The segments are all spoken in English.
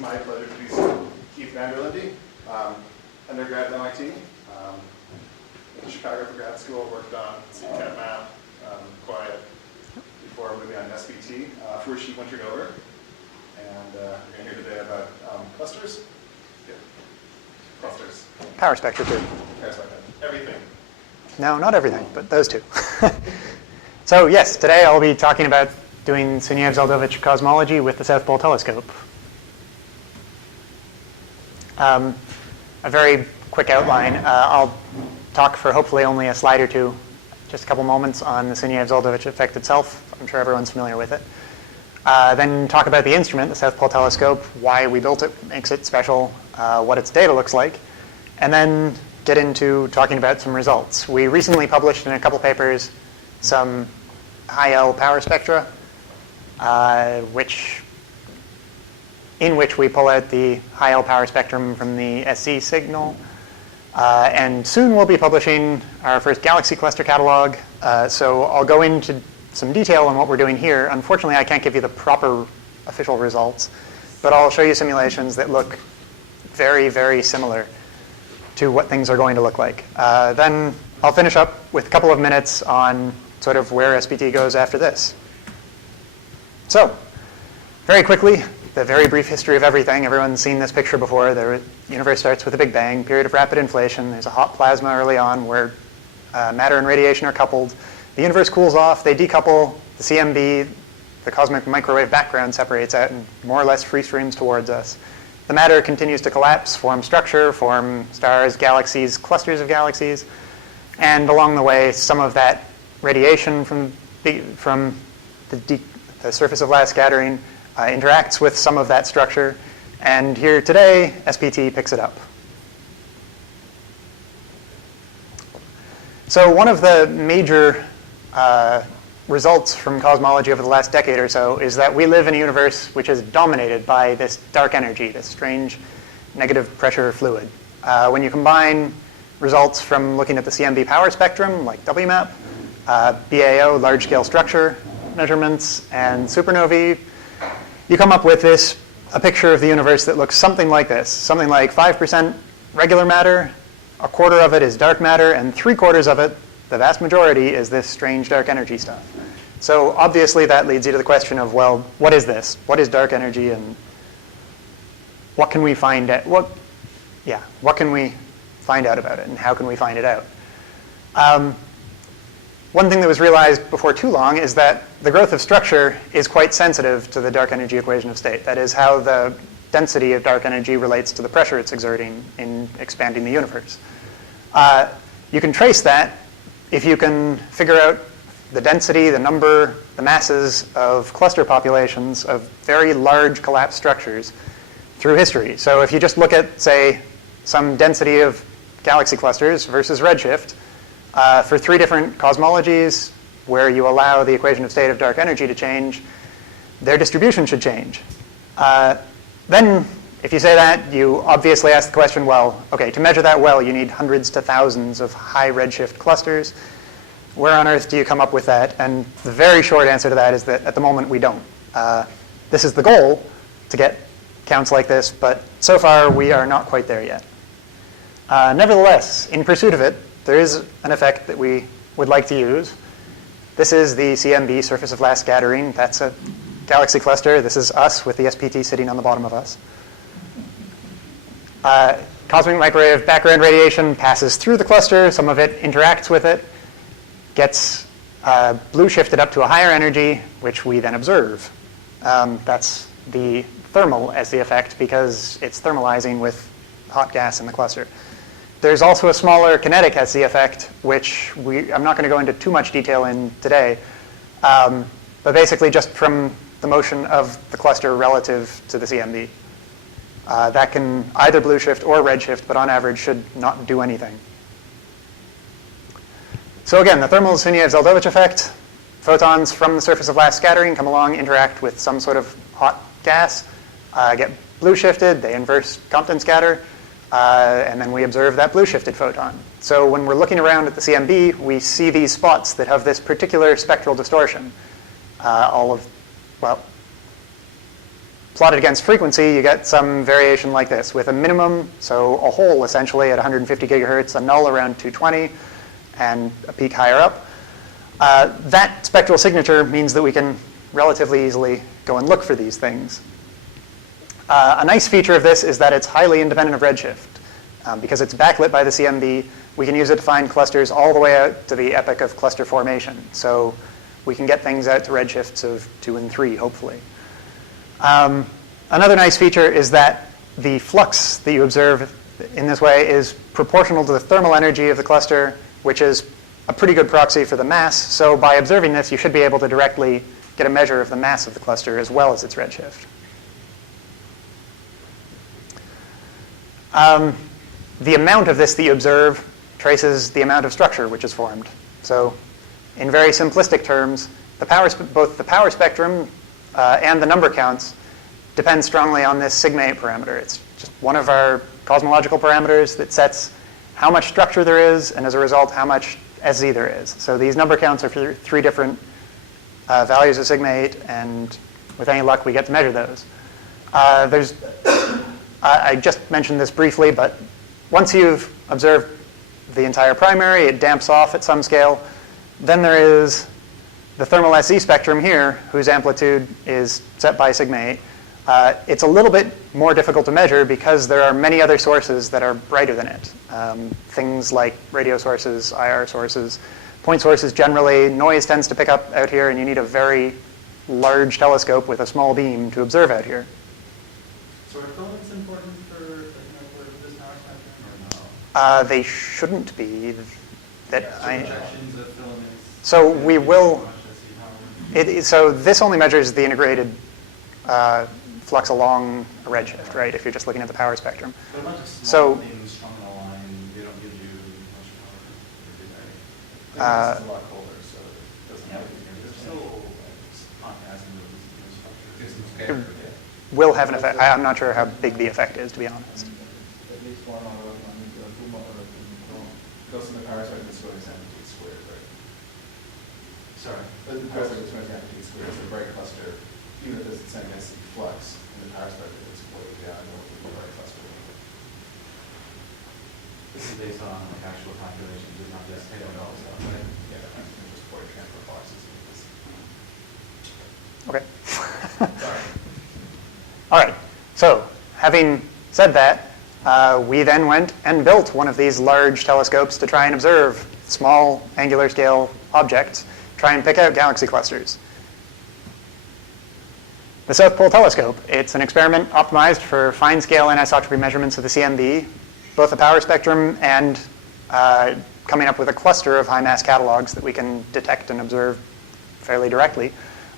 my pleasure to introduce Keith Vanderlinde, undergrad at MIT, in Chicago for grad school, worked on CITA map, quiet, before moving on to SPT, for which he wintered over. And we're going to hear today about clusters. Yeah. Clusters. Power spectra too. Power spectra. Everything. No, not everything, but those two. So yes, today I'll be talking about doing Sunyaev-Zel'Dovich Cosmology with the South Pole Telescope. A very quick outline. I'll talk for hopefully only a slide or two, just a couple moments on the Sunyaev-Zel'Dovich effect itself. I'm sure everyone's familiar with it. Then talk about the instrument, the South Pole Telescope, why we built it, what makes it special, what its data looks like, and then get into talking about some results. We recently published in a couple papers some high-L power spectra, in which we pull out the high-L power spectrum from the SC signal. And soon we'll be publishing our first galaxy cluster catalog. So I'll go into some detail on what we're doing here. Unfortunately, I can't give you the proper official results, but I'll show you simulations that look very, very similar to what things are going to look like. Then I'll finish up with a couple of minutes on sort of where SPT goes after this. So, very quickly, the very brief history of everything. Everyone's seen this picture before. The universe starts with a big bang, period of rapid inflation. There's a hot plasma early on where matter and radiation are coupled. The universe cools off, they decouple, the CMB, the cosmic microwave background, separates out and more or less free streams towards us. The matter continues to collapse, form structure, form stars, galaxies, clusters of galaxies, and along the way, some of that radiation from the surface of last scattering interacts with some of that structure, and here today, SPT picks it up. So one of the major results from cosmology over the last decade or so is that we live in a universe which is dominated by this dark energy, this strange negative pressure fluid. When you combine results from looking at the CMB Power Spectrum, like WMAP, BAO, large-scale structure measurements, and supernovae, you come up with a picture of the universe that looks something like this, something like 5% regular matter, a quarter of it is dark matter, and 3/4 of it, the vast majority, is this strange dark energy stuff. So obviously that leads you to the question of, well, what is this? What is dark energy, and what can we find out? What can we find out about it, and how can we find it out? One thing that was realized before too long is that the growth of structure is quite sensitive to the dark energy equation of state. That is how the density of dark energy relates to the pressure it's exerting in expanding the universe. You can trace that if you can figure out the density, the number, the masses of cluster populations of very large collapsed structures through history. So if you just look at, say, some density of galaxy clusters versus redshift, for 3 different cosmologies where you allow the equation of state of dark energy to change, their distribution should change. Then, if you say that, you obviously ask the question, well, okay, to measure that well, you need hundreds to thousands of high redshift clusters. Where on earth do you come up with that? And the very short answer to that is that at the moment we don't. This is the goal, to get counts like this, but so far we are not quite there yet. Nevertheless, in pursuit of it, there is an effect that we would like to use. This is the CMB surface of last scattering. That's a galaxy cluster. This is us with the SPT sitting on the bottom of us. Cosmic microwave background radiation passes through the cluster. Some of it interacts with it, gets blue shifted up to a higher energy, which we then observe. That's the thermal as the effect because it's thermalizing with hot gas in the cluster. There's also a smaller kinetic SC effect, which I'm not going to go into too much detail in today, but basically just from the motion of the cluster relative to the CMB. That can either blue shift or red shift, but on average should not do anything. So again, the thermal Sunyaev-Zel'Dovich effect. Photons from the surface of last scattering come along, interact with some sort of hot gas, get blue shifted, they inverse Compton scatter, and then we observe that blue shifted photon. So when we're looking around at the CMB, we see these spots that have this particular spectral distortion. plotted against frequency, you get some variation like this, with a minimum, so a hole essentially at 150 gigahertz, a null around 220, and a peak higher up. That spectral signature means that we can relatively easily go and look for these things. A nice feature of this is that it's highly independent of redshift. Because it's backlit by the CMB, we can use it to find clusters all the way out to the epoch of cluster formation. So we can get things out to redshifts of 2 and 3, hopefully. Another nice feature is that the flux that you observe in this way is proportional to the thermal energy of the cluster, which is a pretty good proxy for the mass. So by observing this, you should be able to directly get a measure of the mass of the cluster as well as its redshift. The amount of this that you observe traces the amount of structure which is formed. So in very simplistic terms, both the power spectrum and the number counts depend strongly on this sigma 8 parameter. It's just one of our cosmological parameters that sets how much structure there is, and as a result, how much SZ there is. So these number counts are for 3 different values of sigma 8, and with any luck, we get to measure those. I just mentioned this briefly, but once you've observed the entire primary, it damps off at some scale. Then there is the thermal SZ spectrum here, whose amplitude is set by sigma 8. It's a little bit more difficult to measure because there are many other sources that are brighter than it. Things like radio sources, IR sources, point sources generally. Noise tends to pick up out here, and you need a very large telescope with a small beam to observe out here. So are filaments important for this power spectrum or no? They shouldn't be. Projections of filaments. So we will. So this only measures the integrated flux along a redshift, right? If you're just looking at the power spectrum. But a bunch of small things strung in a line, they don't give you much power. It's a lot colder, so it doesn't have They're still podcasting those structures. Will have an effect. I'm not sure how big the effect is, to be honest. at least 1 over 2 model goes in the power spectrum is amplitude squared, right? Sorry. The power spectrum is amplitude squared. It's a bright cluster, even if there's the same density flux in the power spectrum, it's way beyond what the bright cluster would be. This is based on like actual calculations, it's not just data at all. So, right? Yeah, I'm just Fourier transfer boxes. Okay. Sorry. All right. So having said that, we then went and built one of these large telescopes to try and observe small angular scale objects, try and pick out galaxy clusters. The South Pole Telescope, it's an experiment optimized for fine scale anisotropy measurements of the CMB, both the power spectrum and coming up with a cluster of high mass catalogs that we can detect and observe fairly directly.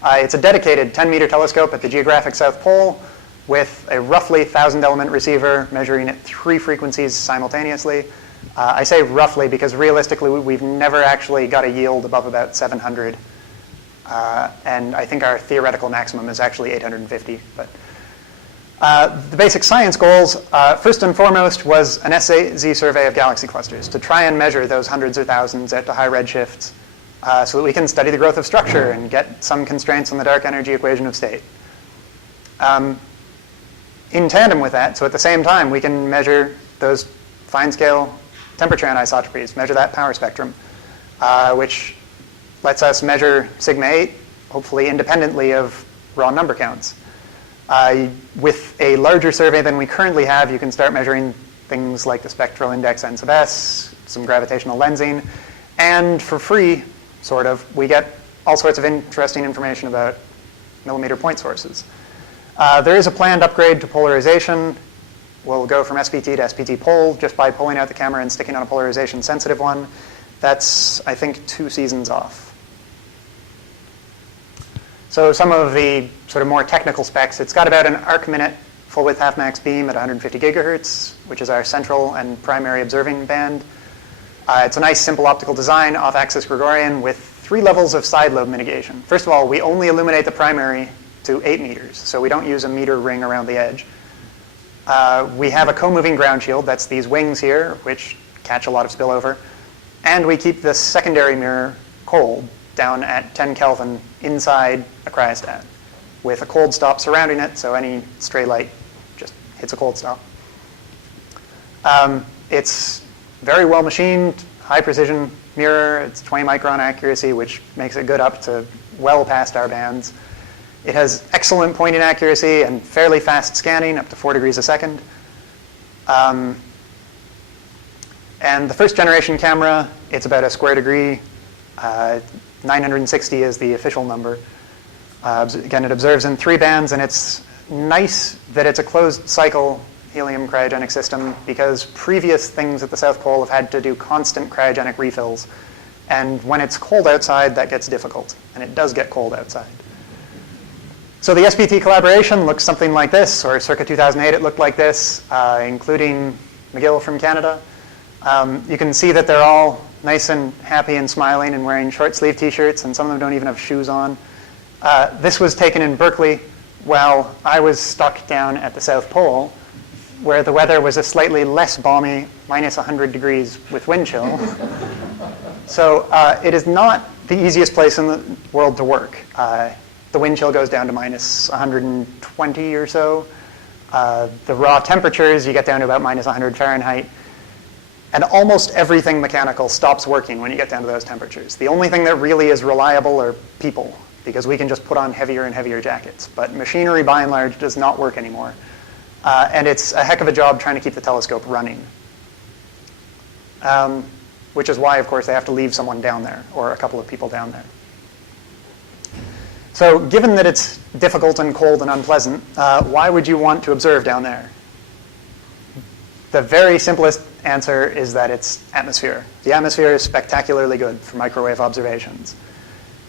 It's a dedicated 10-meter telescope at the geographic South Pole with a roughly 1,000 element receiver measuring at 3 frequencies simultaneously. I say roughly because realistically we've never actually got a yield above about 700. And I think our theoretical maximum is actually 850. But the basic science goals, first and foremost, was an SZ survey of galaxy clusters to try and measure those hundreds or thousands at the high redshifts so that we can study the growth of structure and get some constraints on the dark energy equation of state. In tandem with that, so at the same time, we can measure those fine-scale temperature anisotropies, measure that power spectrum, which lets us measure sigma 8, hopefully independently of raw number counts. With a larger survey than we currently have, you can start measuring things like the spectral index N sub S, some gravitational lensing, and for free, sort of, we get all sorts of interesting information about millimeter point sources. There is a planned upgrade to polarization. We'll go from SPT to SPT pole just by pulling out the camera and sticking on a polarization sensitive one. That's, I think, 2 seasons off. So some of the sort of more technical specs, it's got about an arc minute full width half max beam at 150 gigahertz, which is our central and primary observing band. It's a nice simple optical design, off-axis Gregorian, with 3 levels of side lobe mitigation. First of all, we only illuminate the primary to 8 meters, so we don't use a meter ring around the edge. We have a co-moving ground shield, that's these wings here, which catch a lot of spillover. And we keep the secondary mirror cold down at 10 Kelvin inside a cryostat. with a cold stop surrounding it, so any stray light just hits a cold stop. It's very well machined, high precision mirror. It's 20 micron accuracy, which makes it good up to well past our bands. It has excellent pointing accuracy and fairly fast scanning, up to 4 degrees a second. And the first generation camera, it's about a square degree. 960 is the official number. Again, it observes in 3 bands, and it's nice that it's a closed cycle helium cryogenic system, because previous things at the South Pole have had to do constant cryogenic refills. And when it's cold outside, that gets difficult. And it does get cold outside. So the SPT collaboration looks something like this, or circa 2008 it looked like this, including McGill from Canada. You can see that they're all nice and happy and smiling and wearing short sleeve t-shirts, and some of them don't even have shoes on. This was taken in Berkeley while I was stuck down at the South Pole, where the weather was a slightly less balmy, minus 100 degrees with wind chill. So it is not the easiest place in the world to work. The wind chill goes down to minus 120 or so. The raw temperatures, you get down to about minus 100 Fahrenheit. And almost everything mechanical stops working when you get down to those temperatures. The only thing that really is reliable are people, because we can just put on heavier and heavier jackets. But machinery, by and large, does not work anymore. And it's a heck of a job trying to keep the telescope running. Which is why, of course, they have to leave someone down there, or a couple of people down there. So given that it's difficult and cold and unpleasant, why would you want to observe down there? The very simplest answer is that it's atmosphere. The atmosphere is spectacularly good for microwave observations.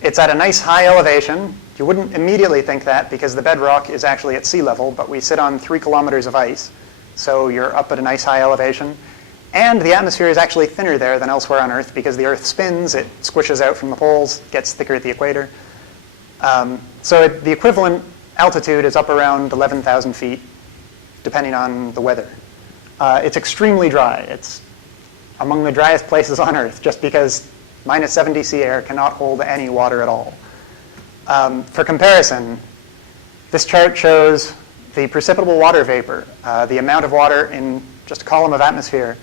It's at a nice high elevation. You wouldn't immediately think that because the bedrock is actually at sea level, but we sit on 3 kilometers of ice, so you're up at a nice high elevation. And the atmosphere is actually thinner there than elsewhere on Earth because the Earth spins, it squishes out from the poles, gets thicker at the equator. So the equivalent altitude is up around 11,000 feet, depending on the weather. It's extremely dry. It's among the driest places on Earth, just because minus 70 sea air cannot hold any water at all. For comparison, this chart shows the precipitable water vapor, the amount of water in just a column of atmosphere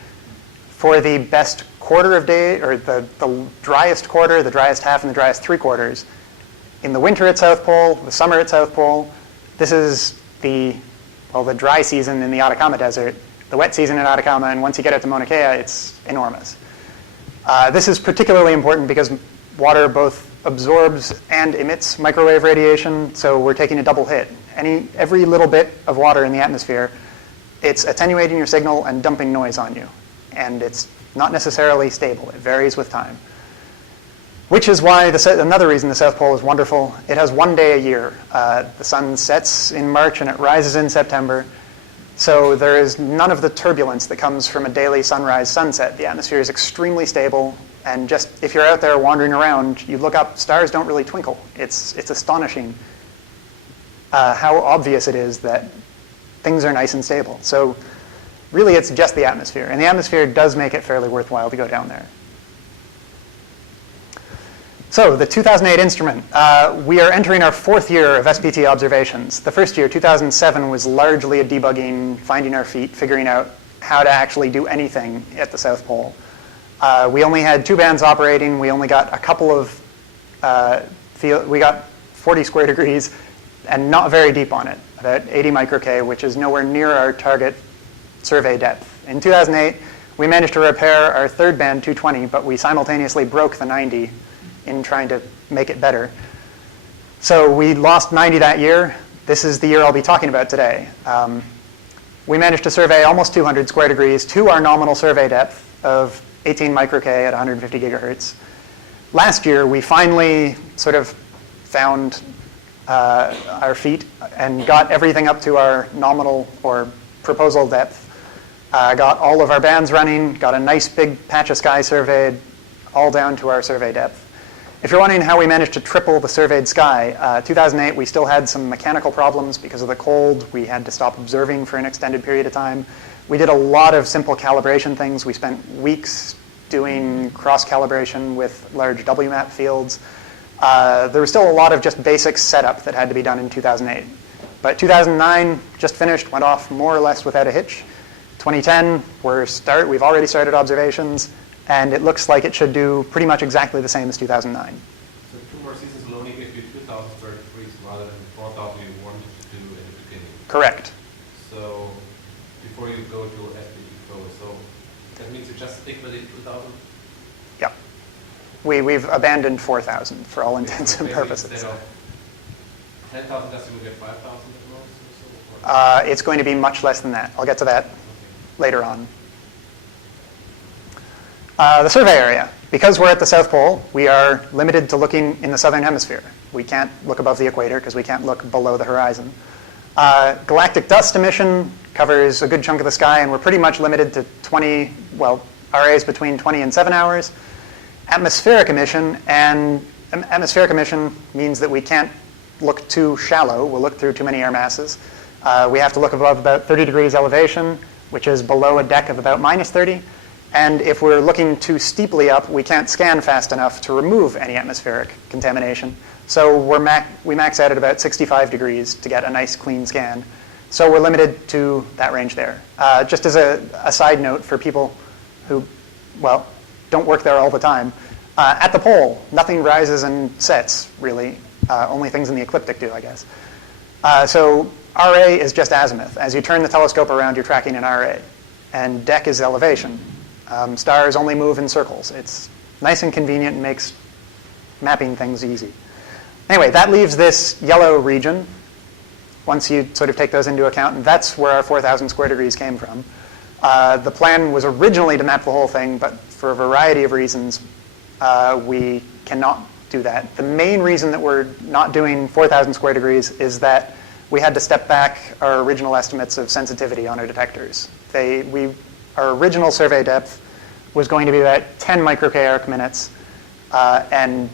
for the best quarter of day, or the driest quarter, the driest half, and the driest 3/4. In the winter at South Pole, the summer at South Pole, this is the dry season in the Atacama Desert, the wet season in Atacama, and once you get out to Mauna Kea, it's enormous. This is particularly important because water both absorbs and emits microwave radiation, so we're taking a double hit. Every little bit of water in the atmosphere, it's attenuating your signal and dumping noise on you. And it's not necessarily stable. It varies with time. Which is why another reason the South Pole is wonderful. It has 1 day a year. The sun sets in March and it rises in September. So there is none of the turbulence that comes from a daily sunrise-sunset. The atmosphere is extremely stable. And just if you're out there wandering around, you look up, stars don't really twinkle. It's astonishing how obvious it is that things are nice and stable. So really, it's just the atmosphere. And the atmosphere does make it fairly worthwhile to go down there. So the 2008 instrument, we are entering our 4th year of SPT observations. The first year, 2007, was largely a debugging, finding our feet, figuring out how to actually do anything at the South Pole. We only had 2 bands operating. We only got a couple of, we got 40 square degrees and not very deep on it, about 80 micro-K, which is nowhere near our target survey depth. In 2008, we managed to repair our 3rd band 220, but we simultaneously broke the 90 in trying to make it better. So we lost 90 that year. This is the year I'll be talking about today. We managed to survey almost 200 square degrees to our nominal survey depth of 18 micro-K at 150 gigahertz. Last year, we finally sort of found our feet and got everything up to our nominal or proposal depth. Got all of our bands running, got a nice big patch of sky surveyed, all down to our survey depth. If you're wondering how we managed to triple the surveyed sky, 2008 we still had some mechanical problems because of the cold. We had to stop observing for an extended period of time. We did a lot of simple calibration things. We spent weeks doing cross-calibration with large WMAP fields. There was still a lot of just basic setup that had to be done in 2008. But 2009 just finished, went off more or less without a hitch. 2010, we've already started observations, and it looks like it should do pretty much exactly the same as 2009. So 2 more seasons will only give you 2,033 rather than 4,000 you wanted to do at the beginning. Correct. So before you go to SPE Pro, so that means you just stick with the 2,000? Yeah. We've abandoned 4,000 for all intents and Basically, purposes. instead of 10,000 tests, you will get 5,000 at most or so? It's going to be much less than that. I'll get to that later on. The survey area. Because we're at the South Pole, we are limited to looking in the southern hemisphere. We can't look above the equator because we can't look below the horizon. Galactic dust emission covers a good chunk of the sky, and we're pretty much limited to RAs between 20 and 7 hours. Atmospheric emission means that we can't look too shallow. We'll look through too many air masses. We have to look above about 30 degrees elevation, which is below a deck of about minus 30. And if we're looking too steeply up, we can't scan fast enough to remove any atmospheric contamination. So we max out at about 65 degrees to get a nice clean scan. So we're limited to that range there. Just as a side note for people who, don't work there all the time, at the pole, nothing rises and sets, really. Only things in the ecliptic do, I guess. So RA is just azimuth. As you turn the telescope around, you're tracking an RA. And deck is elevation. Stars only move in circles. It's nice and convenient and makes mapping things easy. Anyway, that leaves this yellow region, once you sort of take those into account, and that's where our 4,000 square degrees came from. The plan was originally to map the whole thing, but for a variety of reasons, we cannot do that. The main reason that we're not doing 4,000 square degrees is that we had to step back our original estimates of sensitivity on our detectors. Our original survey depth was going to be about 10 micro-K arc minutes, and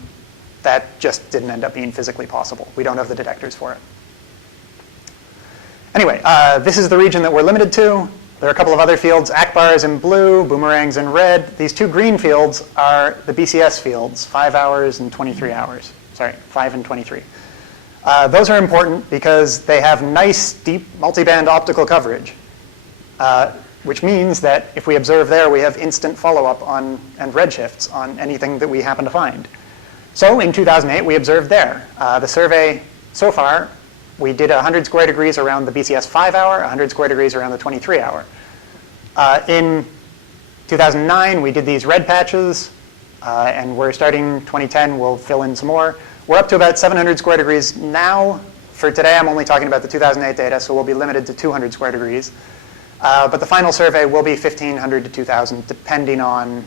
that just didn't end up being physically possible. We don't have the detectors for it. Anyway, this is the region that we're limited to. There are a couple of other fields. Akbar is in blue, boomerangs in red. These 2 green fields are the BCS fields, 5 hours and 23 hours. Sorry, 5 and 23. Those are important because they have nice, deep, multiband optical coverage, which means that if we observe there, we have instant follow-up on and redshifts on anything that we happen to find. So in 2008, we observed there. The survey so far, we did 100 square degrees around the BCS 5-hour, 100 square degrees around the 23-hour. In 2009, we did these red patches, and we're starting 2010. We'll fill in some more. We're up to about 700 square degrees now. For today, I'm only talking about the 2008 data, so we'll be limited to 200 square degrees. But the final survey will be 1,500 to 2,000, depending on,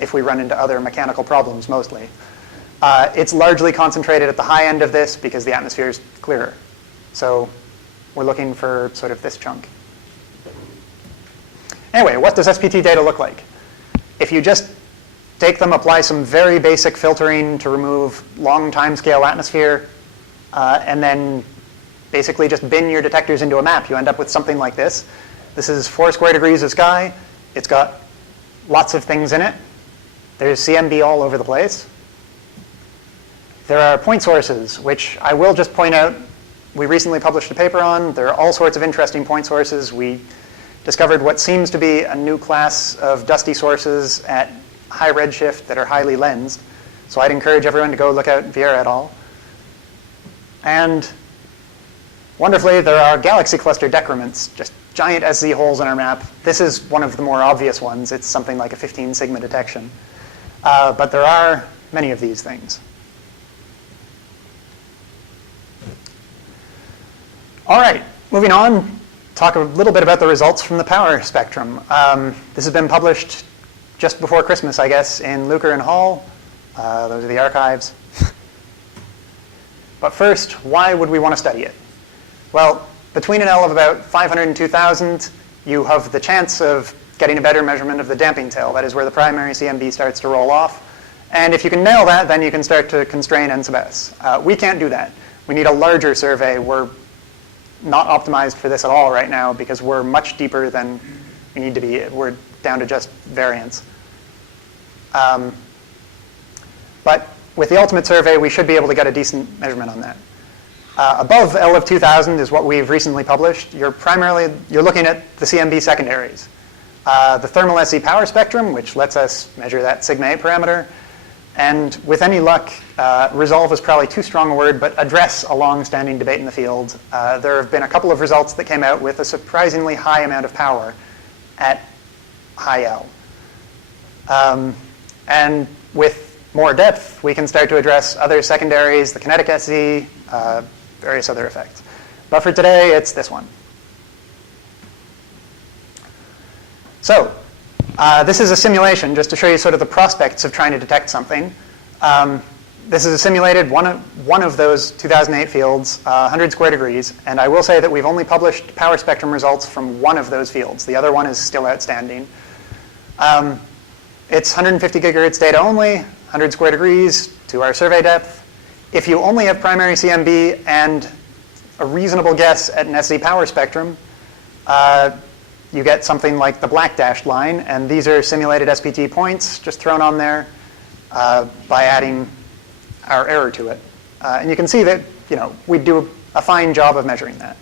if we run into other mechanical problems, mostly. It's largely concentrated at the high end of this because the atmosphere is clearer. So we're looking for sort of this chunk. Anyway, what does SPT data look like? If you just take them, apply some very basic filtering to remove long timescale atmosphere, and then basically just bin your detectors into a map, you end up with something like this. This is 4 square degrees of sky. It's got lots of things in it. There's CMB all over the place. There are point sources, which I will just point out we recently published a paper on. There are all sorts of interesting point sources. We discovered what seems to be a new class of dusty sources at high redshift that are highly lensed. So I'd encourage everyone to go look out Vieira et al. And wonderfully, there are galaxy cluster decrements, just giant SZ holes in our map. This is one of the more obvious ones. It's something like a 15 sigma detection. But there are many of these things. All right, moving on, talk a little bit about the results from the power spectrum. This has been published just before Christmas, I guess, in Luker and Hall. Those are the archives. But first, why would we want to study it? Well, between an L of about 500 and 2,000, you have the chance of getting a better measurement of the damping tail. That is where the primary CMB starts to roll off. And if you can nail that, then you can start to constrain N sub S. We can't do that. We need a larger survey. We're not optimized for this at all right now because we're much deeper than we need to be. We're down to just variance. But with the ultimate survey, we should be able to get a decent measurement on that. Above L of 2000 is what we've recently published. You're looking at the CMB secondaries. The thermal SC power spectrum, which lets us measure that sigma 8 parameter. And with any luck, resolve is probably too strong a word, but address a long-standing debate in the field. There have been a couple of results that came out with a surprisingly high amount of power at high L. And with more depth, we can start to address other secondaries, the kinetic SC, various other effects. But for today, it's this one. So this is a simulation just to show you sort of the prospects of trying to detect something. This is a simulated one of those 2008 fields, 100 square degrees. And I will say that we've only published power spectrum results from one of those fields. The other one is still outstanding. It's 150 gigahertz data only, 100 square degrees to our survey depth. If you only have primary CMB and a reasonable guess at an SZ power spectrum, you get something like the black dashed line. And these are simulated SPT points just thrown on there by adding our error to it. And you can see that we do a fine job of measuring that.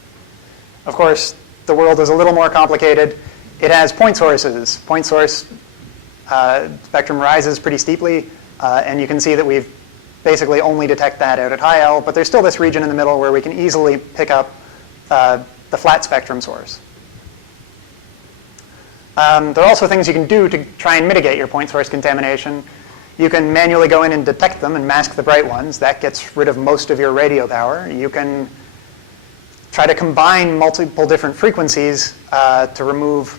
Of course, the world is a little more complicated. It has point sources. Point source spectrum rises pretty steeply. And you can see that we've basically only detect that out at high L. But there's still this region in the middle where we can easily pick up the flat spectrum source. There are also things you can do to try and mitigate your point source contamination. You can manually go in and detect them and mask the bright ones. That gets rid of most of your radio power. You can try to combine multiple different frequencies to remove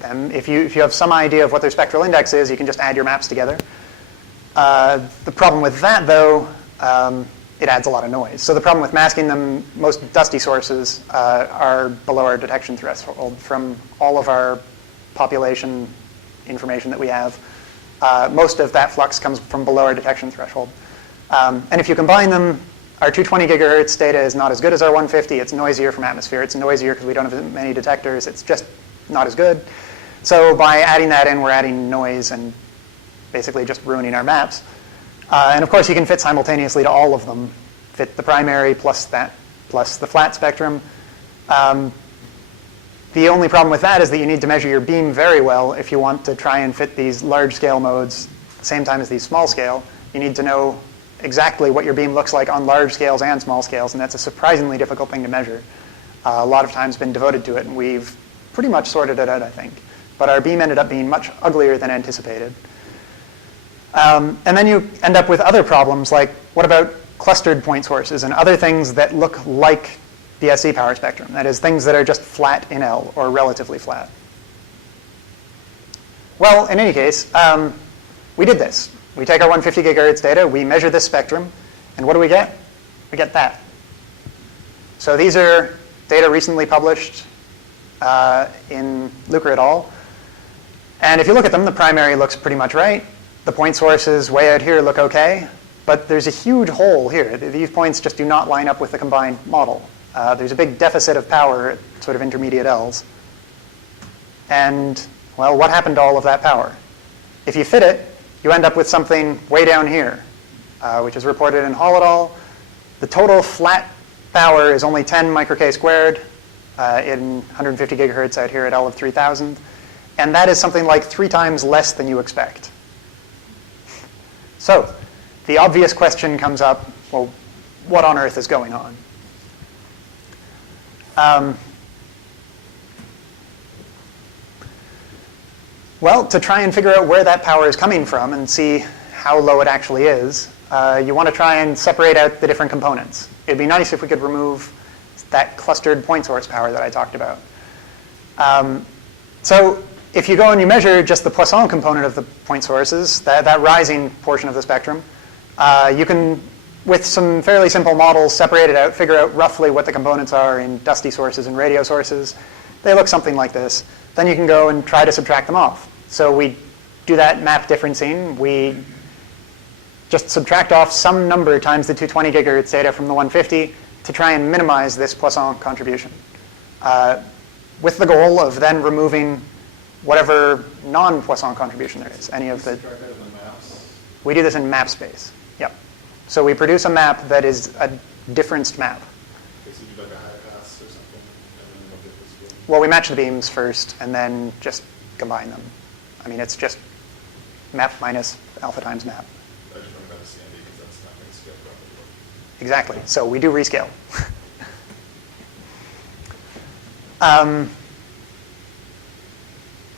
them. If you have some idea of what their spectral index is, you can just add your maps together. The problem with that, though, it adds a lot of noise. So the problem with masking them, most dusty sources are below our detection threshold from all of our population information that we have. Most of that flux comes from below our detection threshold. And if you combine them, our 220 gigahertz data is not as good as our 150. It's noisier from atmosphere. It's noisier because we don't have as many detectors. It's just not as good. So by adding that in, we're adding noise and basically just ruining our maps. And of course, you can fit simultaneously to all of them. Fit the primary plus the flat spectrum. The only problem with that is that you need to measure your beam very well if you want to try and fit these large-scale modes at the same time as these small-scale. You need to know exactly what your beam looks like on large scales and small scales, and that's a surprisingly difficult thing to measure. A lot of time's been devoted to it, and we've pretty much sorted it out, I think. But our beam ended up being much uglier than anticipated. And then you end up with other problems, like what about clustered point sources and other things that look like the SC power spectrum? That is, things that are just flat in L or relatively flat. Well, in any case, we did this. We take our 150 gigahertz data, we measure this spectrum, and what do we get? We get that. So these are data recently published in Luker et al. And if you look at them, the primary looks pretty much right. The point sources way out here look okay, but there's a huge hole here. These points just do not line up with the combined model. There's a big deficit of power at sort of intermediate L's. And, well, what happened to all of that power? If you fit it, you end up with something way down here, which is reported in Hall et al. The total flat power is only 10 micro-K squared in 150 gigahertz out here at L of 3000. And that is something like 3 times less than you expect. So the obvious question comes up, well, what on earth is going on? Well, to try and figure out where that power is coming from and see how low it actually is, you want to try and separate out the different components. It'd be nice if we could remove that clustered point source power that I talked about. So if you go and you measure just the Poisson component of the point sources, that rising portion of the spectrum, you can, with some fairly simple models, separate it out, figure out roughly what the components are in dusty sources and radio sources. They look something like this. Then you can go and try to subtract them off. So we do that map differencing. We just subtract off some number times the 220 gigahertz data from the 150 to try and minimize this Poisson contribution, with the goal of then removing whatever non-Poisson contribution there is. Any of the. We do this in map space. Yep. So we produce a map that is a differenced map. Okay, so you do like a high pass or something, and then you'll get this beam. Well, we match the beams first, and then just combine them. I mean, it's just map minus alpha times map. I just remember about the CMB because that's not going to scale properly. Exactly. So we do rescale.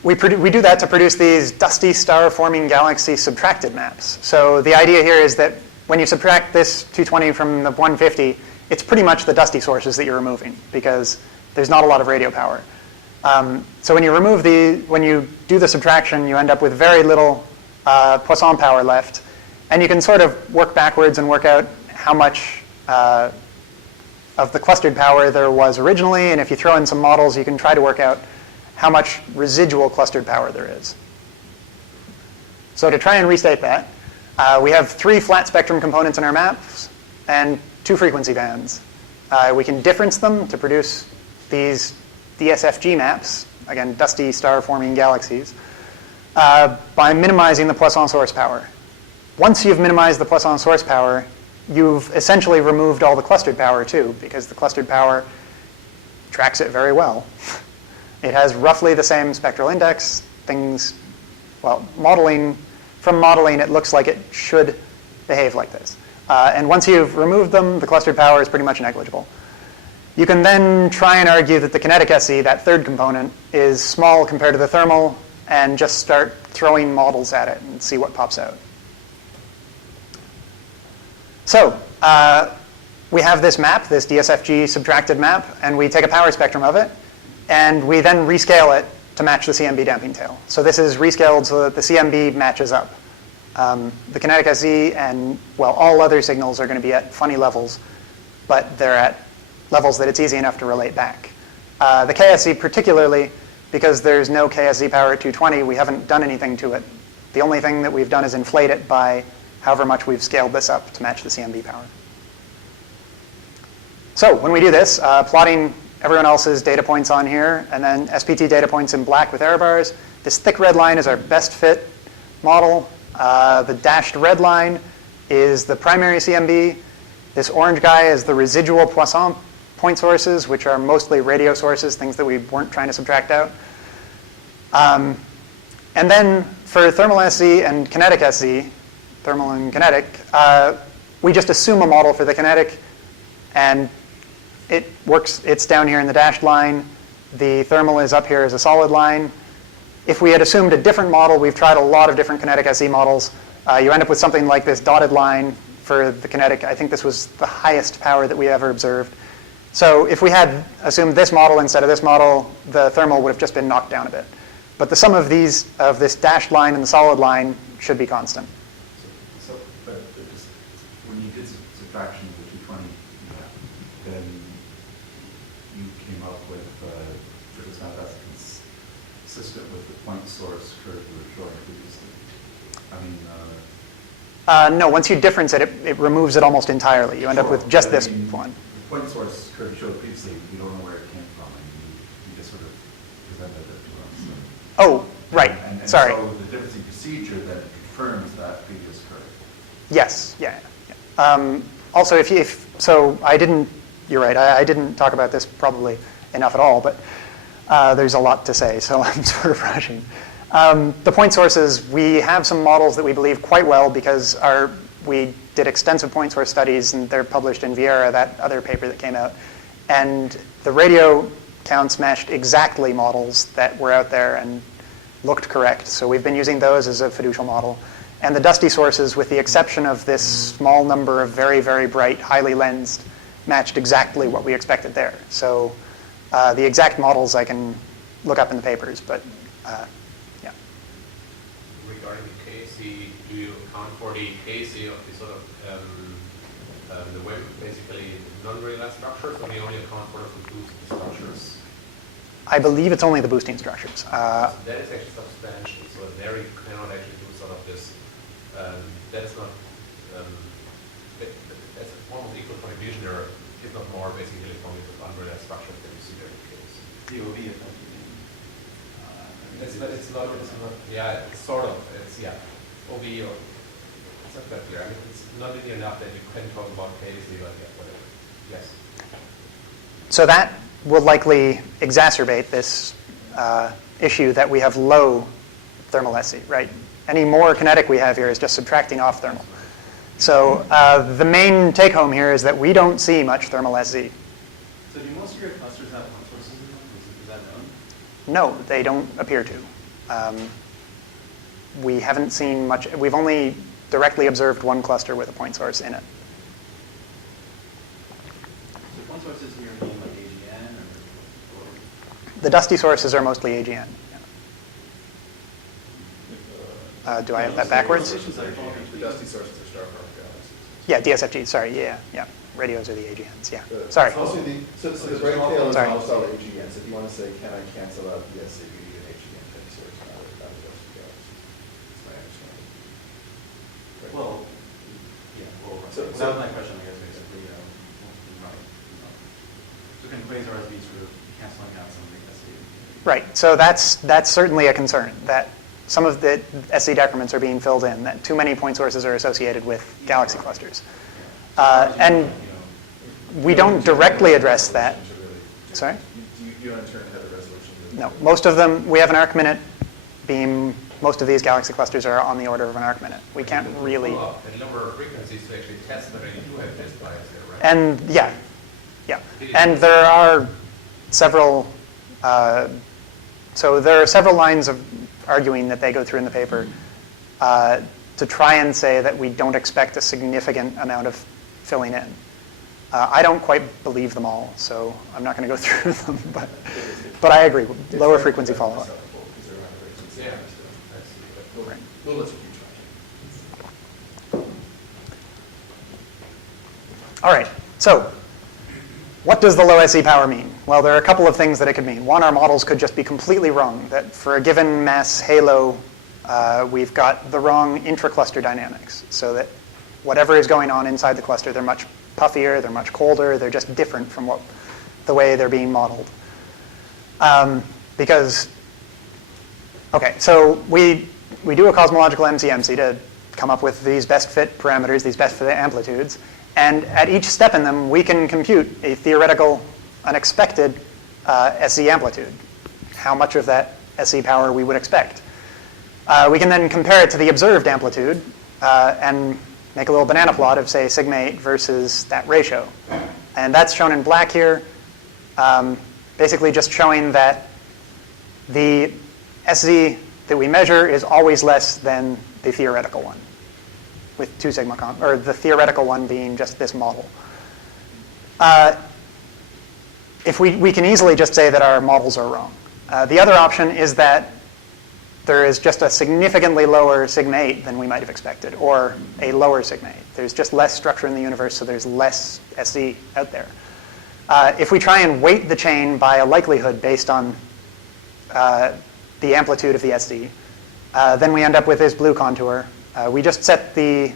We do that to produce these dusty star-forming galaxy subtracted maps. So the idea here is that when you subtract this 220 from the 150, it's pretty much the dusty sources that you're removing because there's not a lot of radio power. So when you do the subtraction, you end up with very little Poisson power left. And you can sort of work backwards and work out how much of the clustered power there was originally. And if you throw in some models, you can try to work out how much residual clustered power there is. So to try and restate that, we have 3 flat spectrum components in our maps and 2 frequency bands. We can difference them to produce these DSFG maps, again, dusty star-forming galaxies, by minimizing the Poisson source power. Once you've minimized the Poisson source power, you've essentially removed all the clustered power too, because the clustered power tracks it very well. It has roughly the same spectral index. From modeling, it looks like it should behave like this. And once you've removed them, the clustered power is pretty much negligible. You can then try and argue that the kinetic SE, that third component, is small compared to the thermal, and just start throwing models at it and see what pops out. So we have this map, this DSFG-Subtracted map, and we take a power spectrum of it, and we then rescale it to match the CMB damping tail. So this is rescaled so that the CMB matches up. The kinetic SE and, well, all other signals are going to be at funny levels, but they're at levels that it's easy enough to relate back. The KSE particularly, because there's no KSE power at 220, we haven't done anything to it. The only thing that we've done is inflate it by however much we've scaled this up to match the CMB power. So when we do this, plotting everyone else's data points on here, and then SPT data points in black with error bars, this thick red line is our best fit model. The dashed red line is the primary CMB. This orange guy is the residual Poisson point sources, which are mostly radio sources, things that we weren't trying to subtract out. And then for thermal SE and kinetic SE, thermal and kinetic, we just assume a model for the kinetic, and it works. It's down here in the dashed line. The thermal is up here as a solid line. If we had assumed a different model, we've tried a lot of different kinetic SE models. You end up with something like this dotted line for the kinetic. I think this was the highest power that we ever observed. So if we had assumed this model instead of this model, the thermal would have just been knocked down a bit. But the sum of these, of this dashed line and the solid line, should be constant. But just when you did subtraction of the 220, then you came up with because now that's consistent with the point source curve you were showing previously. I mean, No, once you difference it, it removes it almost entirely. You end up with just this one. The point source curve you showed previously, we don't know where it came from, and you just sort of presented it to us. Oh, right. And Sorry. so the difference in procedure then confirms that previous curve. Yes. Yeah. Also, so I didn't. You're right. I didn't talk about this probably enough at all, but there's a lot to say, so I'm sort of rushing. The point sources, we have some models that we believe quite well because we did extensive point source studies, and they're published in Viera, that other paper that came out. And the radio counts matched exactly models that were out there and looked correct. So we've been using those as a fiducial model. And the dusty sources, with the exception of this small number of very, very bright, highly lensed, matched exactly what we expected there. So the exact models I can look up in the papers, but yeah. Regarding the KC, do you account for the KC of the sort of the WMAP, basically non-realized structures, or do you only account for the boosting structures? I believe it's only the boosting structures. That is actually substantial, so there you cannot actually do sort of this. That's not. That's almost equal for division error, if not more, basically from the unrealized structures that you see there in the case. DOV, It's not, yeah, it's sort of, it's, yeah, OV or, It's not that clear. I mean, it's not linear enough that you can talk about KC, but yeah, whatever. Yes. So that will likely exacerbate this issue that we have low thermal SC, right? Any more kinetic we have here is just subtracting off thermal. So the main take home here is that we don't see much thermal SC. So do most of your clusters have point sources in them? Is that known? No, they don't appear to. We haven't seen much. We've only directly observed one cluster with a point source in it. So point sources here mean like AGN or? The dusty sources are mostly AGN. Do I have that backwards? The dusty sources are star-forming galaxies. Yeah, DSFG, sorry, yeah. Radios are the AGNs, yeah. The- Sorry. Also so the bright tail is Sorry. almost all AGNs. If you want to say, can I cancel out the SC, you need an AGN type source, not a dusty galaxy. That's my understanding. Right. Well, yeah, well, So- that was my question, I guess, basically. So can quasars be sort of canceling out some of the SC? Right, so that's certainly a concern, that some of the SC decrements are being filled in, that too many point sources are associated with galaxy clusters. And we don't directly address that. Sorry? You don't in turn have a resolution. No, most of them, we have an arc minute beam. Most of these galaxy clusters are on the order of an arc minute. We can't really. Follow up at lower frequencies to actually test whether you do have this bias here, right? And yeah. And there are several, so there are several lines of arguing that they go through in the paper to try and say that we don't expect a significant amount of filling in. I don't quite believe them all, so I'm not going to go through them, but I agree, lower frequency follow-up. Yeah. Right. We'll let you keep trying. All right, so what does the low SE power mean? Well, there are a couple of things that it could mean. One, our models could just be completely wrong, that for a given mass halo, we've got the wrong intra-cluster dynamics, so that whatever is going on inside the cluster, they're much puffier, they're much colder, they're just different from the way they're being modeled. So we do a cosmological MCMC to come up with these best fit parameters, these best fit amplitudes, and at each step in them, we can compute a theoretical, unexpected SE amplitude, how much of that SE power we would expect. We can then compare it to the observed amplitude and make a little banana plot of, say, sigma 8 versus that ratio. And that's shown in black here, basically just showing that the SZ that we measure is always less than the theoretical one, with 2 sigma or the theoretical one being just this model. If we can easily just say that our models are wrong. The other option is that there is just a significantly lower sigma 8 than we might have expected, or a lower sigma 8. There's just less structure in the universe, so there's less SE out there. If we try and weight the chain by a likelihood based on the amplitude of the SE, then we end up with this blue contour. We just set the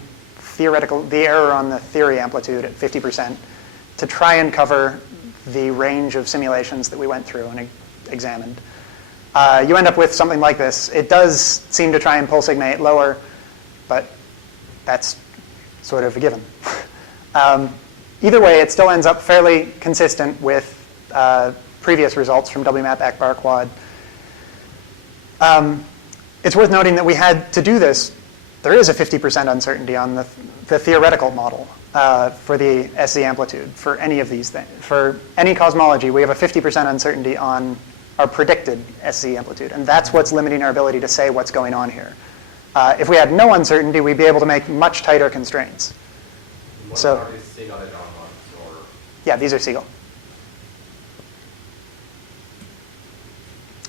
error on the theory amplitude at 50% to try and cover the range of simulations that we went through and examined. You end up with something like this. It does seem to try and pull sigma 8 lower, but that's sort of a given. Either way, it still ends up fairly consistent with previous results from WMAP Akbar Quad. It's worth noting that we had to do this. There is a 50% uncertainty on the theoretical model for the SE amplitude for any of these things. For any cosmology, we have a 50% uncertainty on our predicted SE amplitude, and that's what's limiting our ability to say what's going on here. If we had no uncertainty, we'd be able to make much tighter constraints. What So- are these Seagull et al. Models, or Yeah, these are Siegel.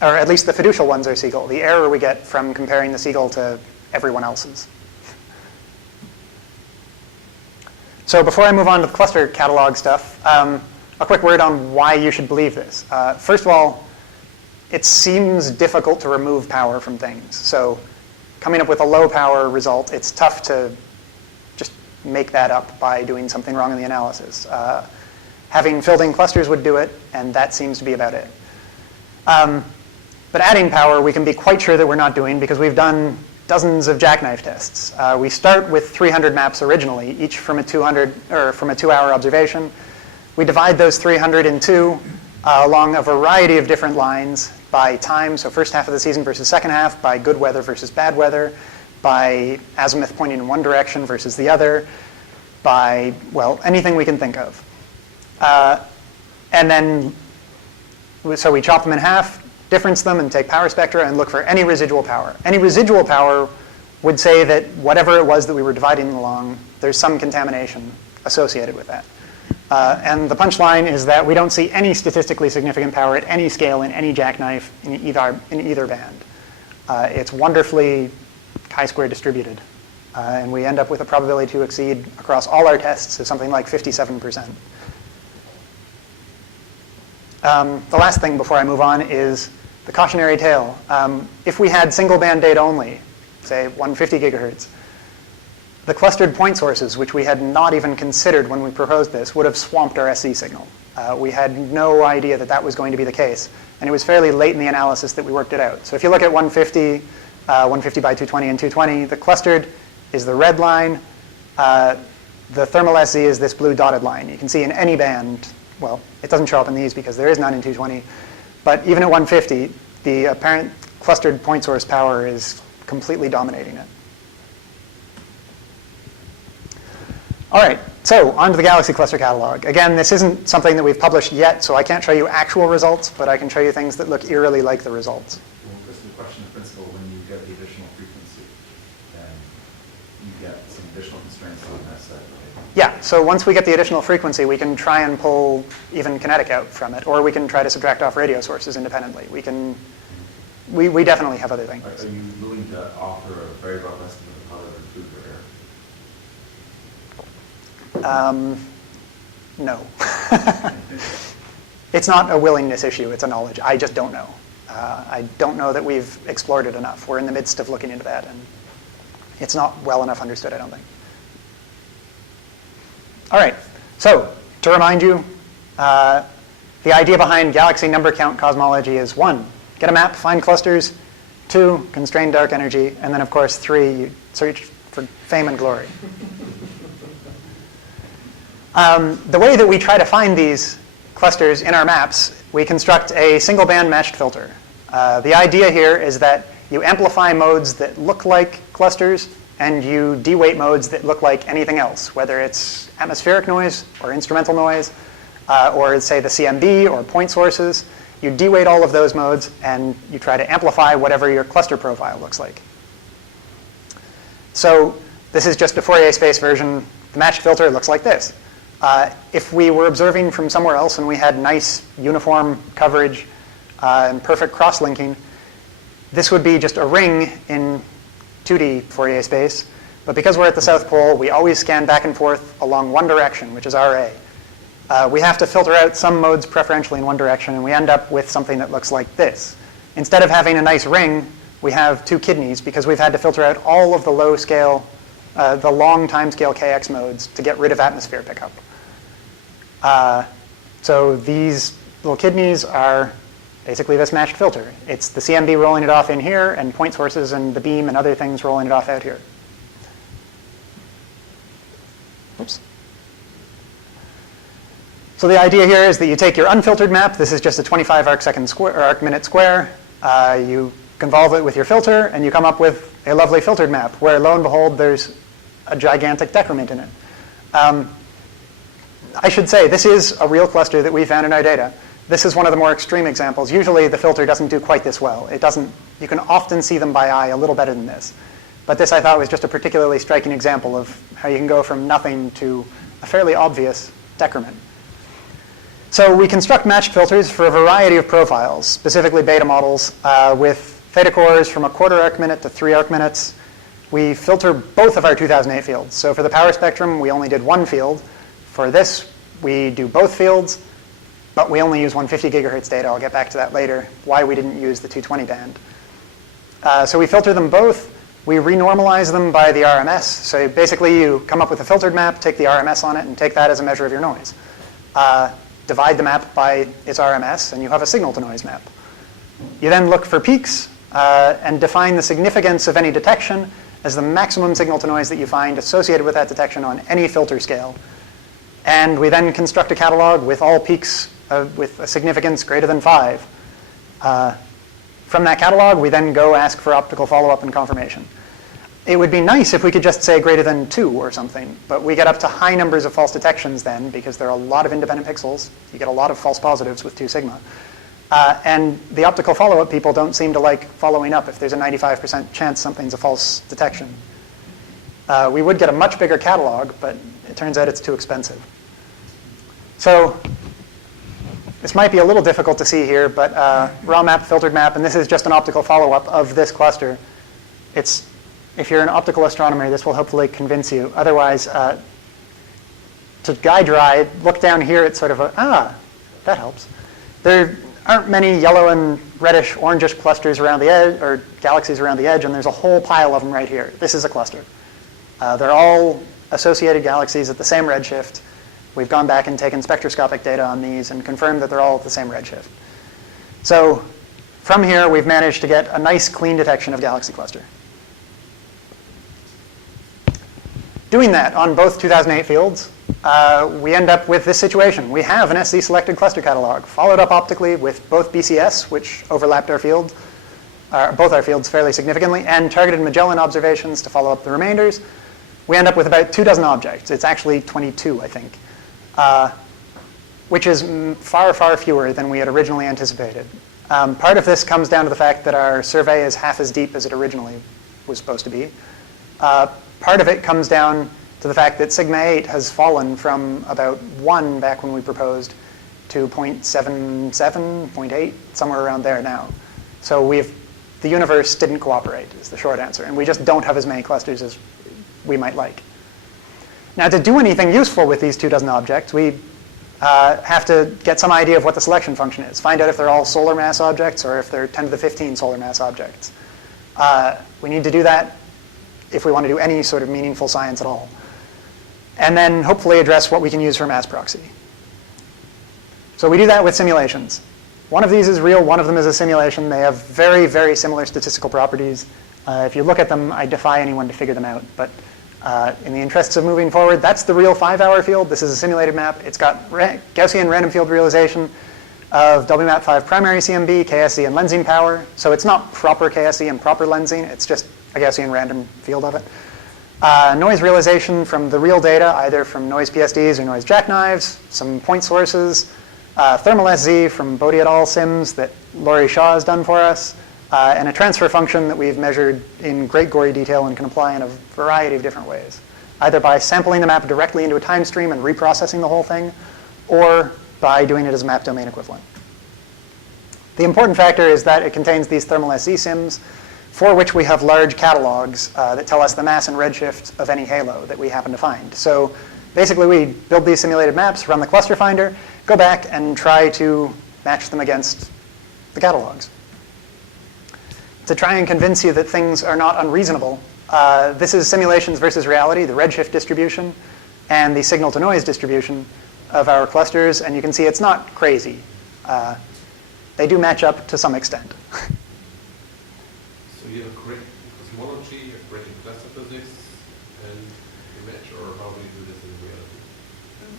Or at least the fiducial ones are Siegel. The error we get from comparing the Siegel to everyone else's. So before I move on to the cluster catalog stuff, a quick word on why you should believe this. First of all, it seems difficult to remove power from things. So coming up with a low power result, it's tough to just make that up by doing something wrong in the analysis. Having filled in clusters would do it, and that seems to be about it. But adding power, we can be quite sure that we're not doing, because we've done dozens of jackknife tests. We start with 300 maps originally, each from a 2-hour observation. We divide those 300 in two along a variety of different lines by time, so first half of the season versus second half, by good weather versus bad weather, by azimuth pointing in one direction versus the other, by, well, anything we can think of. And then, so we chop them in half, difference them, and take power spectra and look for any residual power. Any residual power would say that whatever it was that we were dividing along, there's some contamination associated with that. And the punchline is that we don't see any statistically significant power at any scale in any jackknife in either band. It's wonderfully chi-square distributed. And we end up with a probability to exceed across all our tests of something like 57%. The last thing before I move on is the cautionary tale. If we had single band data only, say 150 gigahertz, the clustered point sources, which we had not even considered when we proposed this, would have swamped our SC signal. We had no idea that that was going to be the case. And it was fairly late in the analysis that we worked it out. So if you look at 150, 150 by 220 and 220, the clustered is the red line. The thermal SC is this blue dotted line. You can see in any band, well, it doesn't show up in these because there is none in 220, but even at 150, the apparent clustered point source power is completely dominating it. All right, so on to the galaxy cluster catalog. Again, this isn't something that we've published yet, so I can't show you actual results, but I can show you things that look eerily like the results. Well, this is the question of principle. When you get the additional frequency, then you get some additional constraints on that side. Yeah, so once we get the additional frequency, we can try and pull even kinetic out from it, or we can try to subtract off radio sources independently. We definitely have other things. Are you willing to offer a very rough estimate of how that would include your error? No. It's not a willingness issue, it's a knowledge. I just don't know. I don't know that we've explored it enough. We're in the midst of looking into that, and it's not well enough understood, I don't think. All right, so to remind you, the idea behind galaxy number count cosmology is 1, get a map, find clusters, 2, constrain dark energy, and then of course 3, you search for fame and glory. The way that we try to find these clusters in our maps, we construct a single band matched filter. The idea here is that you amplify modes that look like clusters and you deweight modes that look like anything else, whether it's atmospheric noise or instrumental noise, or say the CMB or point sources. You deweight all of those modes and you try to amplify whatever your cluster profile looks like. So this is just a Fourier space version. The matched filter looks like this. If we were observing from somewhere else and we had nice uniform coverage and perfect cross-linking, this would be just a ring in 2D Fourier space. But because we're at the South Pole, we always scan back and forth along one direction, which is RA. We have to filter out some modes preferentially in one direction, and we end up with something that looks like this. Instead of having a nice ring, we have 2 kidneys because we've had to filter out all of the low scale, the long time scale KX modes to get rid of atmosphere pickup. So these little kidneys are basically this matched filter. It's the CMB rolling it off in here and point sources and the beam and other things rolling it off out here. Oops. So the idea here is that you take your unfiltered map. This is just a 25 arc minute square. You convolve it with your filter, and you come up with a lovely filtered map where, lo and behold, there's a gigantic decrement in it. I should say, this is a real cluster that we found in our data. This is one of the more extreme examples. Usually the filter doesn't do quite this well. It doesn't, you can often see them by eye a little better than this. But this I thought was just a particularly striking example of how you can go from nothing to a fairly obvious decrement. So we construct matched filters for a variety of profiles, specifically beta models, with theta cores from a 1/4 arc minute to 3 arc minutes. We filter both of our 2008 fields. So for the power spectrum, we only did 1 field. For this, we do both fields, but we only use 150 gigahertz data. I'll get back to that later, why we didn't use the 220 band. So we filter them both. We renormalize them by the RMS. So basically, you come up with a filtered map, take the RMS on it, and take that as a measure of your noise. Divide the map by its RMS, and you have a signal-to-noise map. You then look for peaks. and define the significance of any detection as the maximum signal to noise that you find associated with that detection on any filter scale. And we then construct a catalog with all peaks with a significance greater than 5. From that catalog, we then go ask for optical follow-up and confirmation. It would be nice if we could just say greater than 2 or something, but we get up to high numbers of false detections then because there are a lot of independent pixels. You get a lot of false positives with 2 sigma. And the optical follow-up people don't seem to like following up if there's a 95% chance something's a false detection. We would get a much bigger catalog, but it turns out it's too expensive. So this might be a little difficult to see here, but raw map, filtered map, and this is just an optical follow-up of this cluster. If you're an optical astronomer, this will hopefully convince you. Otherwise, to guide your eye, look down here, it's sort of that helps. There aren't many yellow and reddish, orangish clusters around the edge, or galaxies around the edge, and there's a whole pile of them right here. This is a cluster. They're all associated galaxies at the same redshift. We've gone back and taken spectroscopic data on these and confirmed that they're all at the same redshift. So from here, we've managed to get a nice, clean detection of galaxy cluster. Doing that on both 2008 fields, we end up with this situation. We have an SC-selected cluster catalog, followed up optically with both BCS, which overlapped our field, both our fields fairly significantly, and targeted Magellan observations to follow up the remainders. We end up with about 24 objects. It's actually 22, I think, which is far, far fewer than we had originally anticipated. Part of this comes down to the fact that our survey is half as deep as it originally was supposed to be. Part of it comes down to the fact that sigma 8 has fallen from about 1 back when we proposed to 0.77, 0.8, somewhere around there now. So the universe didn't cooperate is the short answer, and we just don't have as many clusters as we might like. Now, to do anything useful with these 24 objects, we have to get some idea of what the selection function is, find out if they're all solar mass objects or if they're 10 to the 15 solar mass objects. We need to do that if we want to do any sort of meaningful science at all. And then hopefully address what we can use for mass proxy. So we do that with simulations. One of these is real, one of them is a simulation. They have very, very similar statistical properties. If you look at them, I defy anyone to figure them out. But in the interests of moving forward, that's the real 5-hour field. This is a simulated map. It's got Gaussian random field realization of WMAP5 primary CMB, KSE, and lensing power. So it's not proper KSE and proper lensing. It's just a Gaussian random field of it. Noise realization from the real data, either from noise PSDs or noise jackknives, some point sources, thermal SZ from Bodhi et al. Sims that Laurie Shaw has done for us, and a transfer function that we've measured in great gory detail and can apply in a variety of different ways, either by sampling the map directly into a time stream and reprocessing the whole thing, or by doing it as a map domain equivalent. The important factor is that it contains these thermal SZ sims, for which we have large catalogs that tell us the mass and redshift of any halo that we happen to find. So basically, we build these simulated maps, run the cluster finder, go back and try to match them against the catalogs. To try and convince you that things are not unreasonable, this is simulations versus reality, the redshift distribution, and the signal-to-noise distribution of our clusters. And you can see it's not crazy. They do match up to some extent. So you have a correct cosmology, a correct cluster physics, and you match, or how do you do this in reality?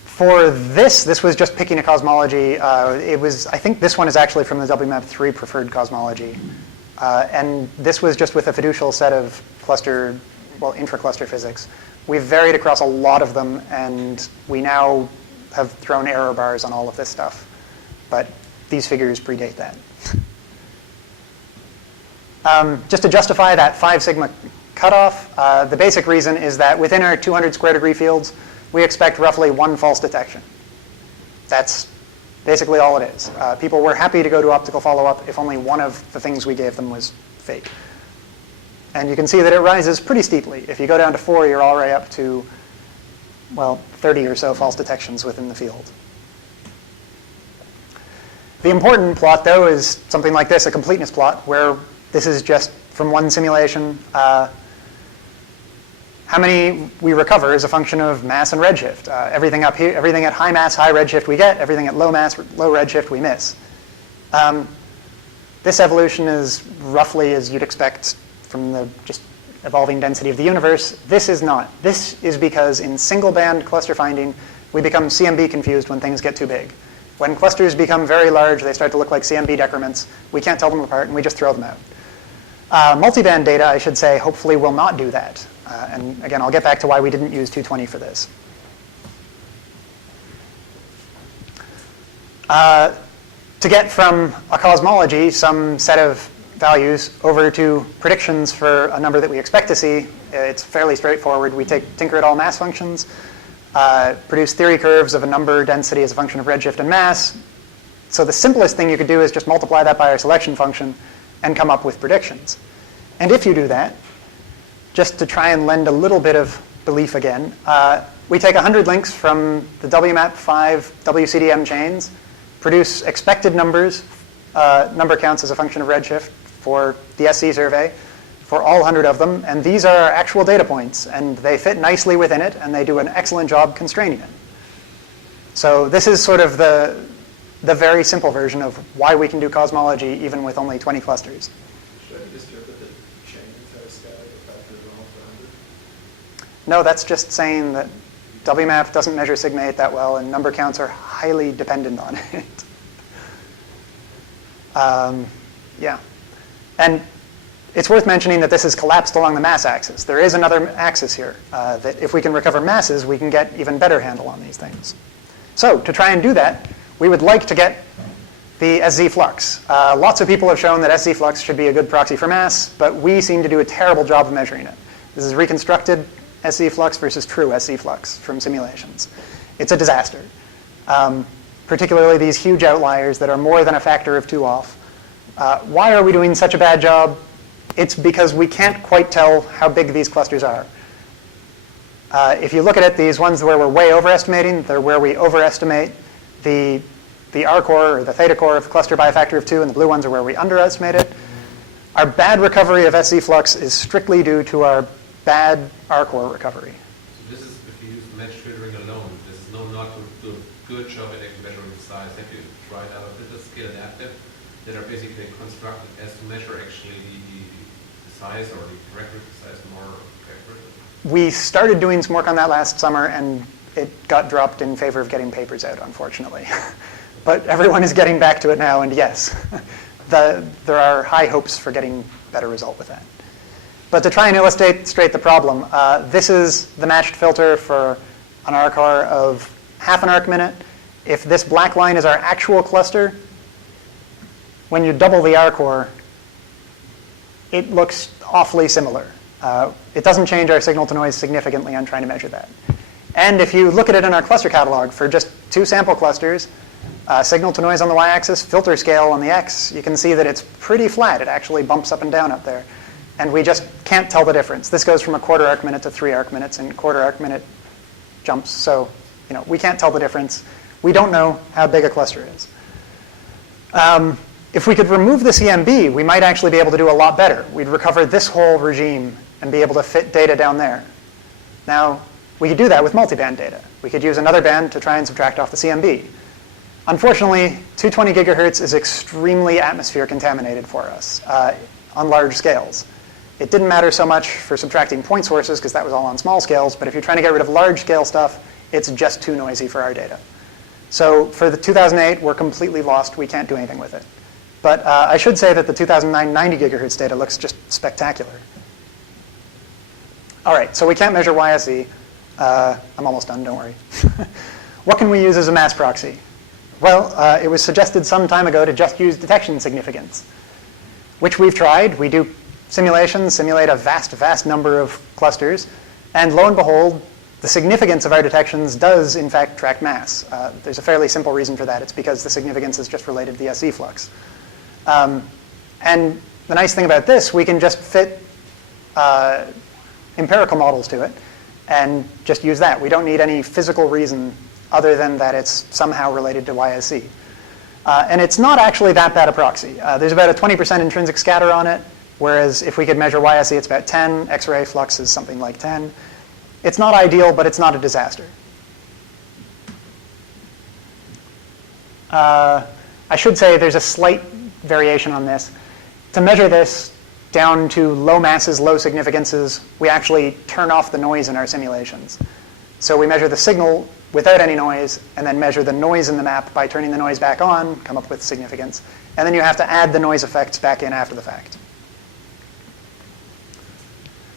For this was just picking a cosmology. I think this one is actually from the WMAP3 preferred cosmology. And this was just with a fiducial set of intra-cluster physics. We've varied across a lot of them, and we now have thrown error bars on all of this stuff. But these figures predate that. Just to justify that 5 sigma cutoff, the basic reason is that within our 200 square degree fields, we expect roughly 1 false detection. That's basically all it is. People were happy to go to optical follow-up if only one of the things we gave them was fake. And you can see that it rises pretty steeply. If you go down to 4, you're already up to, 30 or so false detections within the field. The important plot, though, is something like this, a completeness plot, where this is just from one simulation. How many we recover is a function of mass and redshift. Everything up here, everything at high mass, high redshift we get. Everything at low mass, low redshift we miss. The This evolution is roughly as you'd expect from the just evolving density of the universe. This is not. This is because in single band cluster finding, we become CMB confused when things get too big. When clusters become very large, they start to look like CMB decrements. We can't tell them apart, and we just throw them out. Multiband data, I should say, hopefully will not do that. And again, I'll get back to why we didn't use 220 for this. To get from a cosmology, some set of values, over to predictions for a number that we expect to see, it's fairly straightforward. We take tinker-it-all mass functions, produce theory curves of a number density as a function of redshift and mass. So the simplest thing you could do is just multiply that by our selection function and come up with predictions. And if you do that, just to try and lend a little bit of belief again, we take 100 links from the WMAP5 WCDM chains, produce expected numbers, number counts as a function of redshift for the SC survey, for all 100 of them, and these are our actual data points, and they fit nicely within it, and they do an excellent job constraining it. So this is sort of the very simple version of why we can do cosmology even with only 20 clusters. Should I just interpret the chains as static effect of all for 100? No, that's just saying that WMAP doesn't measure sigma 8 that well, and number counts are highly dependent on it. Yeah. And it's worth mentioning that this is collapsed along the mass axis. There is another axis here, that if we can recover masses, we can get even better handle on these things. So to try and do that, we would like to get the SZ flux. Lots of people have shown that SZ flux should be a good proxy for mass, but we seem to do a terrible job of measuring it. This is reconstructed SZ flux versus true SZ flux from simulations. It's a disaster. Particularly these huge outliers that are more than a factor of 2 off. Why are we doing such a bad job? It's because we can't quite tell how big these clusters are. If you look at it, these ones where we're way overestimating, they're where we overestimate the R core or the theta core of the cluster by a factor of 2, and the blue ones are where we underestimate it. Our bad recovery of SZ flux is strictly due to our bad R core recovery. So this is, if you use match filtering alone, this is not to do a good job at measuring the size. Have you tried other filter scale adaptive that are basically constructed as to measure actually the size or the correctness size more accurately? We started doing some work on that last summer, and it got dropped in favor of getting papers out, unfortunately. But everyone is getting back to it now, and yes, there are high hopes for getting better result with that. But to try and illustrate the problem, this is the matched filter for an R core of half an arc minute. If this black line is our actual cluster, when you double the R core, it looks awfully similar. It doesn't change our signal to noise significantly on trying to measure that. And if you look at it in our cluster catalog for just 2 sample clusters, signal to noise on the y-axis, filter scale on the x, you can see that it's pretty flat. It actually bumps up and down up there. And we just can't tell the difference. This goes from a quarter arc minute to 3 arc minutes, and quarter arc minute jumps. So, we can't tell the difference. We don't know how big a cluster is. If we could remove the CMB, we might actually be able to do a lot better. We'd recover this whole regime and be able to fit data down there. Now, we could do that with multiband data. We could use another band to try and subtract off the CMB. Unfortunately, 220 gigahertz is extremely atmosphere contaminated for us on large scales. It didn't matter so much for subtracting point sources because that was all on small scales, but if you're trying to get rid of large scale stuff, it's just too noisy for our data. So for the 2008, we're completely lost. We can't do anything with it. But I should say that the 2009 90 gigahertz data looks just spectacular. All right, so we can't measure YSE. I'm almost done, don't worry. What can we use as a mass proxy? Well, it was suggested some time ago to just use detection significance, which we've tried. We do simulations, simulate a vast, vast number of clusters, and lo and behold, the significance of our detections does, in fact, track mass. There's a fairly simple reason for that. It's because the significance is just related to the SE flux. And the nice thing about this, we can just fit empirical models to it and just use that. We don't need any physical reason other than that it's somehow related to YSE. And it's not actually that bad a proxy. There's about a 20% intrinsic scatter on it, whereas if we could measure YSE, it's about 10. X-ray flux is something like 10. It's not ideal, but it's not a disaster. I should say there's a slight variation on this. To measure this down to low masses, low significances, we actually turn off the noise in our simulations. So we measure the signal without any noise, and then measure the noise in the map by turning the noise back on, come up with significance. And then you have to add the noise effects back in after the fact.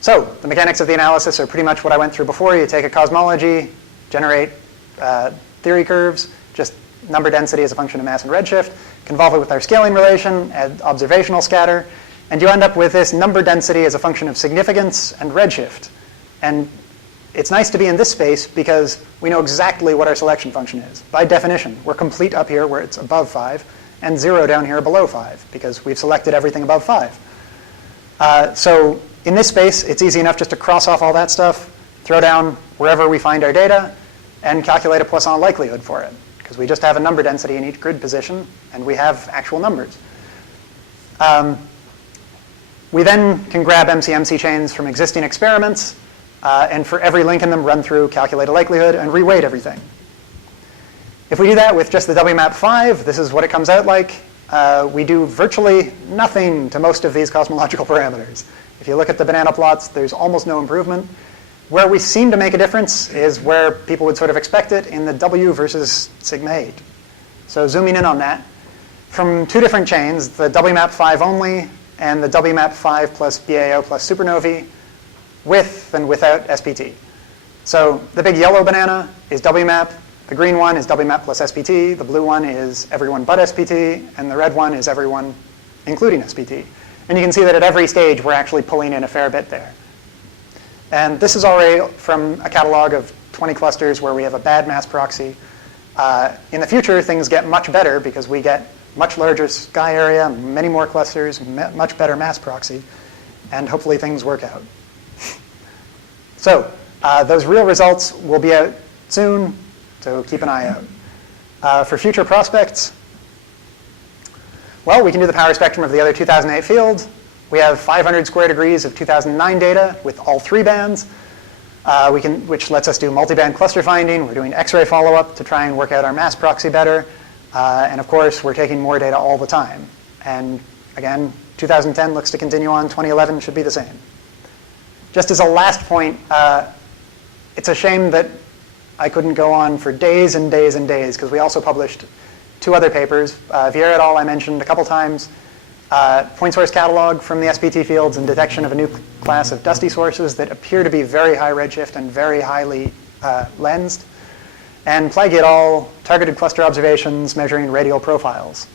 So the mechanics of the analysis are pretty much what I went through before. You take a cosmology, generate theory curves, just number density as a function of mass and redshift, convolve it with our scaling relation, add observational scatter, and you end up with this number density as a function of significance and redshift. And it's nice to be in this space because we know exactly what our selection function is. By definition, we're complete up here where it's above 5, and 0 down here below 5, because we've selected everything above 5. So in this space, it's easy enough just to cross off all that stuff, throw down wherever we find our data, and calculate a Poisson likelihood for it, because we just have a number density in each grid position, and we have actual numbers. We then can grab MCMC chains from existing experiments, and for every link in them, run through, calculate a likelihood, and reweight everything. If we do that with just the WMAP5, this is what it comes out like. We do virtually nothing to most of these cosmological parameters. If you look at the banana plots, there's almost no improvement. Where we seem to make a difference is where people would sort of expect it in the W versus sigma 8. So zooming in on that, from two different chains, the WMAP5 only and the WMAP5 plus BAO plus supernovae, with and without SPT. So the big yellow banana is WMAP, the green one is WMAP plus SPT, the blue one is everyone but SPT, and the red one is everyone including SPT. And you can see that at every stage we're actually pulling in a fair bit there. And this is already from a catalog of 20 clusters where we have a bad mass proxy. In the future, things get much better because we get much larger sky area, many more clusters, much better mass proxy, and hopefully things work out. So those real results will be out soon, so keep an eye out. For future prospects, well, we can do the power spectrum of the other 2008 field. We have 500 square degrees of 2009 data with all 3 bands, which lets us do multi-band cluster finding. We're doing X-ray follow-up to try and work out our mass proxy better. And of course, we're taking more data all the time. And again, 2010 looks to continue on. 2011 should be the same. Just as a last point, it's a shame that I couldn't go on for days and days and days, because we also published 2 other papers. Vieira et al. I mentioned a couple times. Point source catalog from the SPT fields and detection of a new class of dusty sources that appear to be very high redshift and very highly lensed. And Plagge et al. Targeted cluster observations measuring radial profiles.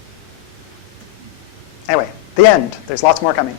Anyway, the end. There's lots more coming.